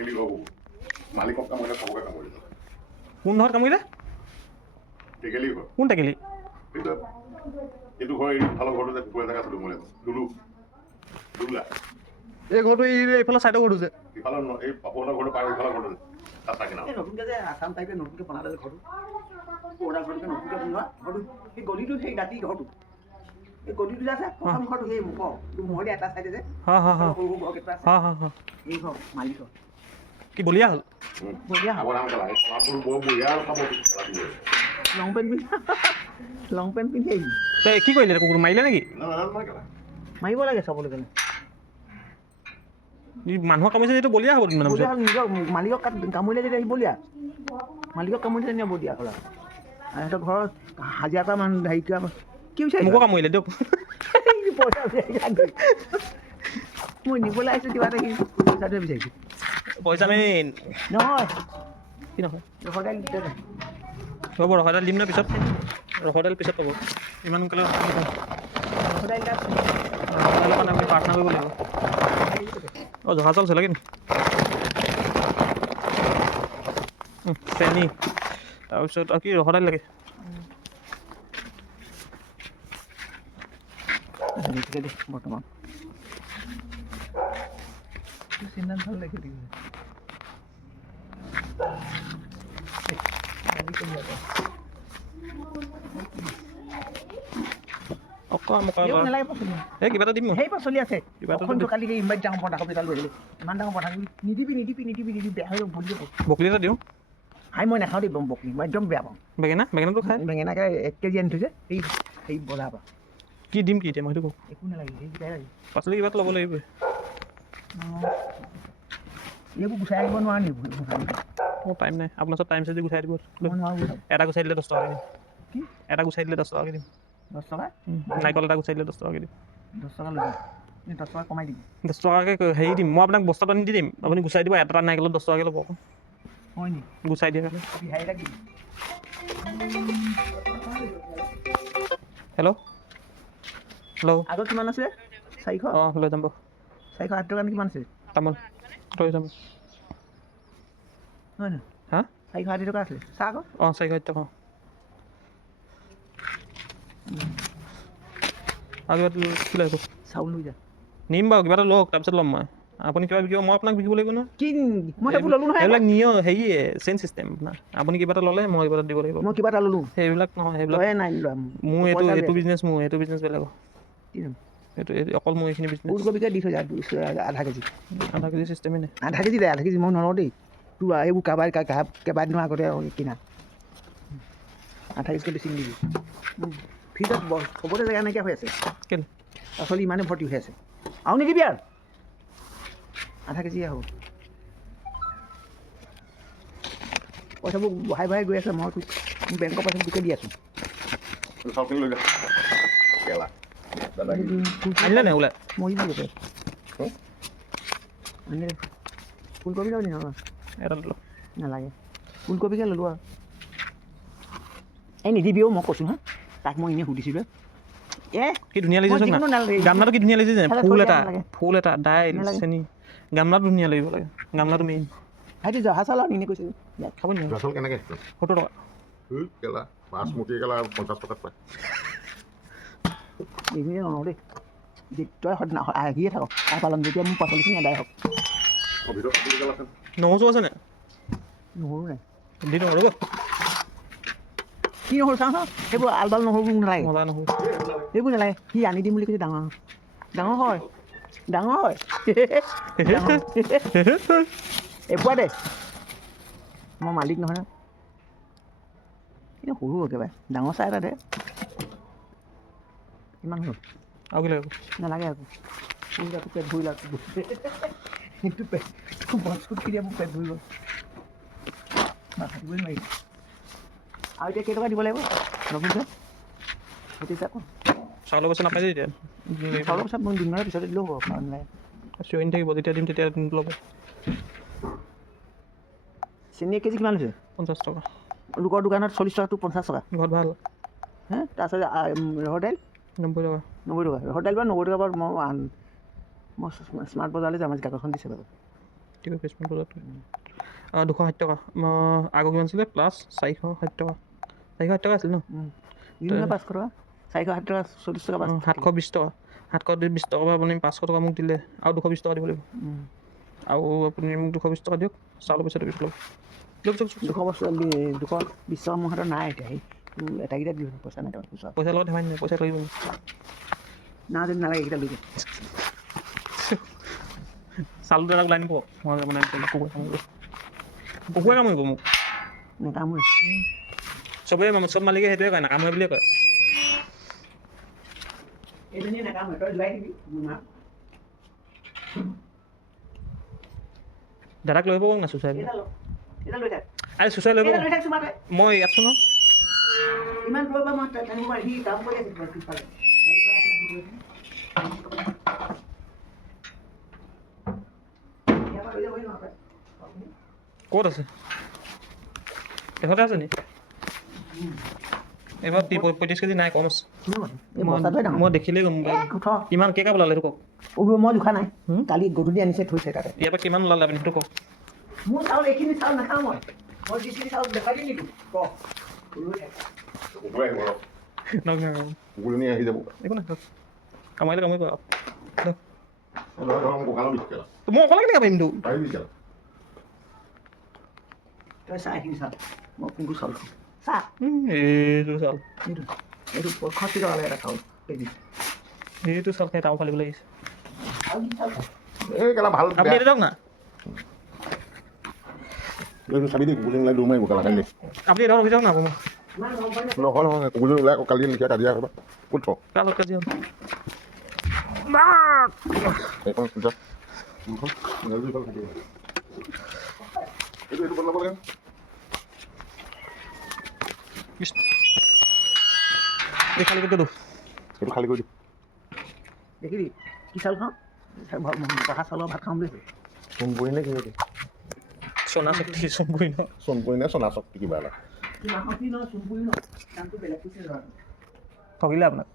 টেকেলি ঘৰ মালিকক কামুৰিলে চবকে কামুৰিলে কোন ঘৰত কামুৰিলে টেকেলি ঘৰ কোন টেকেলি এইটো ঘৰ এই ভালৰ ঘৰটো যে কুকুৰা জেগা চলো মই দুলা এই ঘৰটো এইফালে চাইডৰ ঘৰটো যে ইফালৰ এই পাপনৰ ঘৰটো পাৰ ইফালৰ ঘৰটো ৰাস্তা কিনাৰত নতুনকৈ যে আছাম টাইপে নতুনকৈ বনালে ঘৰটো পুৰণা ঘৰটোকে নতুনকৈ বনোৱা ঘৰটো সেই গলিটো সেই দাঁতি ঘৰটো এই গলিটো যে আছে প্ৰথম ঘৰটো সেই মুখ মহলি এটা চাইডে যে সৰু সৰু ঘৰ কেইটা আছে এই ঘৰ মালিকৰ কি বলিয়া হ'ল বঢ়িয়া আগৰ নাম খেলা পাপৰ বৰ বঢ়িয়া খাব লং পেণ্ট পিন্ধি আহিবি তই কি কৰিলে কুকুৰ মাৰিলে নেকি মাৰিব লাগে চাবলৈ গ'লে মানুহক কামুৰিছে যিটো বলিয়া হ'ব মানে বলিয়া নিজৰ মালিকক কামুৰিলে যেতিয়া সি বলিয়া মালিকক কামুৰিলে নিয়ে বলিয়া কৰা সিহঁতৰ ঘৰত হাজিৰা কৰা মানুহ হেৰি কৰা কি বিচাৰি মোকো কামুৰিলে দিয়ক পইচা মই নিবলৈ আহিছোঁ কিবা এটা সি পইচাটোৱে বিচাৰিছোঁ পইচা মেইন নহয় কি নহয় সদায় হ'ব ৰখাডাল দিম ন পিছত ৰখাডাল পিছত পাব ইমান সোনকালে সদায় ৰখাডালৰ কাৰণে আমি প্ৰাৰ্থনা কৰিব লাগিব অঁ জহা চাউল চলাগে নি চেনি তাৰপিছত আৰু কি ৰখাডাল লাগে বৰ্তমান চিন্তা ভাল লাগে এই কিবা এটা দিম সেই পাচলি আছে কিবা এটা কালি ইমান ডাঙৰ পঠাক পেটাল লৈ আহিলে ইমান ডাঙৰ পঠাক নিদিবি বেয়া হৈ যাব বকলি এটা দিওঁ হাই মই নাখাওঁ দেই বকলি মই একদম বেয়া পাওঁ বেঙেনাটো খাই বেঙেনাকে 1 কেজি আনি থৈছে সেই বজাৰ পৰা কি দিম কি এতিয়া মই সেইটো কওঁ একো নালাগে সেই বেয়া লাগে পাচলি কিবা এটা ল'ব লাগিব এইবোৰ গুচাই আনিব নোৱাৰা নি মোৰ টাইম নাই আপোনাৰ ওচৰত টাইম যদি গুচাই দিব নোৱাৰোঁ এটা গুচাই দিলে 10 টকাকৈ দিম কি এটা গুচাই দিলে 10 টকাকৈ দিম 10 টকা নাৰিকল এটা গুচাই দিলে 10 টকাকৈ দিম 10 টকা লৈ 10 টকা কমাই দিবি 10 টকাকৈ হেৰি দিম মই আপোনাক বস্তাটো আনি দি দিম আপুনি গুচাই দিব এটা নাৰিকলত 10 টকাকৈ ল'ব আকৌ হয় নি গুচাই দিয়ে বিহাৰী লাগি হেল্ল' আগত কিমান আছিলে 400 অঁ লৈ যাম বাৰু 408 টকা কিমান আছে তামোল লৈ যাম হয় ন হা 408 টকা আছিলে চাহ আকৌ অঁ 408 টকা আৰু কিবা কি লাগিব চাউল লৈ যা নিম বাৰু কিবা এটা লওক তাৰপিছত ল'ম মই আপুনি কিবা বিকিব মই আপোনাক বিকিব লাগিব নহয় কি মই সেইবোৰ ল'লোঁ নহয় সেইবিলাক নিয়ম হেৰিয়ে চেইন চিষ্টেম আপোনাৰ আপুনি কিবা এটা ল'লে মই কিবা এটা দিব লাগিব মই কিবা এটা ল'লোঁ সেইবিলাক নহয় সেইবিলাক নাই লোৱা মোৰ এইটো বিজনেছ মোৰ এইটো বিজনেছ বেলেগ সেইটো অকল মোৰ এইখিনি বিজনেছ ফুলকবিকে দি থৈ যা আধা কেজি চিষ্টেমেই নাই আধা কেজি দে আধা কেজি মই নলওঁ দেই তোৰ এইবোৰ কেইবাদিনৰ আগতে কিনা আধা কেজিকৈ বেছি নিদিবি ফ্ৰিজত চবতে জেগা নাইকিয়া হৈ আছে কেলৈ পাচলি ইমানে ভৰ্তি হৈ আছে আৰু নিদিবি আৰু আধা কেজিয়ে হ'ব পইচাবোৰ বঢ়াই গৈ আছে মই তোক বেংকৰ পইচা তোকে দি আছোঁ চাউলখিনি লৈ যা কেলা আনিলে নাই ওলাই মই দি গৈছে আনিলে ফুলকবি ল'বি নহয় এটা ল'লোঁ নালাগে ফুলকবিকে ল'লোঁ আৰু এই নিদিবিও মই কৈছোঁ হা তাক মই এনেই সুধিছিলোঁ কি ধুনীয়া লাগিছে চাওক না গামলাটো কি ধুনীয়া লাগিছে যে ফুল এটা দাইল চেনি গামলাটো ধুনীয়া লাগিব লাগে গামলাটো মেইন ভাইটি জহা চাউল আৰু এনেই কৈছে খাব নি চাউল কেনেকৈ 70 টকা কেলা বাচমতি কেলা 50 টকাত পায় এইখিনিয়ে নলওঁ দেই তই আহিয়ে থাকক আই পালন যেতিয়া মোৰ পাচলিখিনি আদায় হওক নহৰু আছে নাই নহৰু নাই দি দিওঁ ৰ'ব কি নহৰু চাওঁ সেইবোৰ আলবাল নহৰুবোৰ নালাগে মজা নহৰু সেইবোৰ নালাগে সি আনি দিম বুলি কৈছে ডাঙৰ হয় এপুৱা দে মই মালিক নহয় ন কিন্তু সৰু একেবাৰে ডাঙৰ চাই এটা দে কিমান হ'ল আৰু কি লাগিব নালাগে আকৌ পেট ভৰি লাগ সেইটো পেট বস্তু কিনে মোক পেট ভৰি গ'ল মাতিবই নোৱাৰি আৰু এতিয়া কেইটকা দিব লাগিব নতুনকৈ সেইটো হিচাপ চাউলৰ পইচা নাপাই যে এতিয়া চাউলৰ পিছত মই দিনৰ পিছতে দিলেও হ'ব কাৰণ নাই চিঞৰি থাকিব যেতিয়া দিম তেতিয়া ল'ব চেনি 1 কেজি কিমান হৈছে 50 টকা লোকৰ দোকানত 40 টকা 50 টকা ঘৰত ভাল হে তাৰপিছত ৰহৰ দাইল 90 টকা 90 টকা ৰহৰ দাইল বাৰু 90 টকা বাৰু মই স্মাৰ্ট বজাৰলৈ যাম আজি কাগজখন দিছে বাৰু ঠিক আছে 260 টকা আগৰ কিমান আছিলে প্লাছ 460 টকা 460 টকা আছিল ন 500 টকা 460 টকা 40 টকা 720 টকা 720 টকা আপুনি 500 টকা মোক দিলে আৰু 220 টকা দিব লাগিব আৰু আপুনি মোক 220 টকা দিয়ক চাউলৰ পইচাটো দিয়ক দিয়ক 200 বস্তু 220 টকা মোৰ হাতত নাই এতিয়া এটাকেইটা দিব পইচা নাই পইচা লগত ধেমালি নাই পইচা লাগিব না যদি নালাগে এইকেইটা লৈ যাম চাউলটো এটা ওলাই নিব মই বনাই কুকুৰে কামুৰিব মোক নেকামোৰে চবেই চব মালিকে সেইটোৱে কয় নাকামুৰে বুলিয়ে কয় এইজনীয়ে নেকামোৰে তই যোৱাই দিবি দাদাক লৈ আহিব কওক না চুচাই এটা লৈ থাক আৰে চুচাই লৈ লৈ থাক চুমাতে মই ইয়াত আছোঁ ন ইমান দূৰৰ পৰা মই টানিব পাৰি সি কাম কৰি আছে পিছফালে ক'ত আছে এখনতে আছে নি এইবাৰ 35 কেজি নাই কম আছে মই দেখিলেই গম কিমান কেইকাপ ওলালে সেইটো কওক মই জোখা নাই কালি গধূলি আনিছে থৈছে তাতে ইয়াৰ পৰা কিমান ওলালে আপুনি সেইটো কওক মোৰ চাউল এইখিনি চাউল নাখাওঁ মই যিখিনি চাউল দেখাই দিম নেকি কুকুৰজনী আহি যাব একো নাই কামাৰিলে কামাৰিব কঁকালৰ বিষ কেলা মই অকলে কেনেকৈ পাৰিমতো পাৰিবি কেলা তই চাহ এইখিনি চাউল মই কোনটো চাউল খাওঁ চাহ এইটো চাউল এইটো 65 টকা এটা চাউল এইটো চাউল খাই টাও ফালিব লাগিছে আৰু কি চাউল এই কেলা ভাল আপুনি এইটো দিয়ক না চাবি দেই কুকুৰজনী ওলাই দৌৰ মাৰিব কেলা কালি আপুনি এইটো ৰখি যাওক না মই নহয় নহয় কুকুৰজনী ওলাই আকৌ কালি লিখা কাজিয়া কৰিবা ক'ত থ কাৰ লগত কাজিয়া এইখন যা এইটো বদলাব লাগে এই খালি কৰি দিওঁ এইটো খালী কৰি দিম দেখিবি কি চাউল খাওঁ পঢ়া চাউলৰ ভাত খাওঁ বুলি সোণপৰি নে কি সোণা শক্তি সোণপৰি ন সোণপৰি নে সোণা শক্তি কিবা এটা ঠগিলে আপোনাক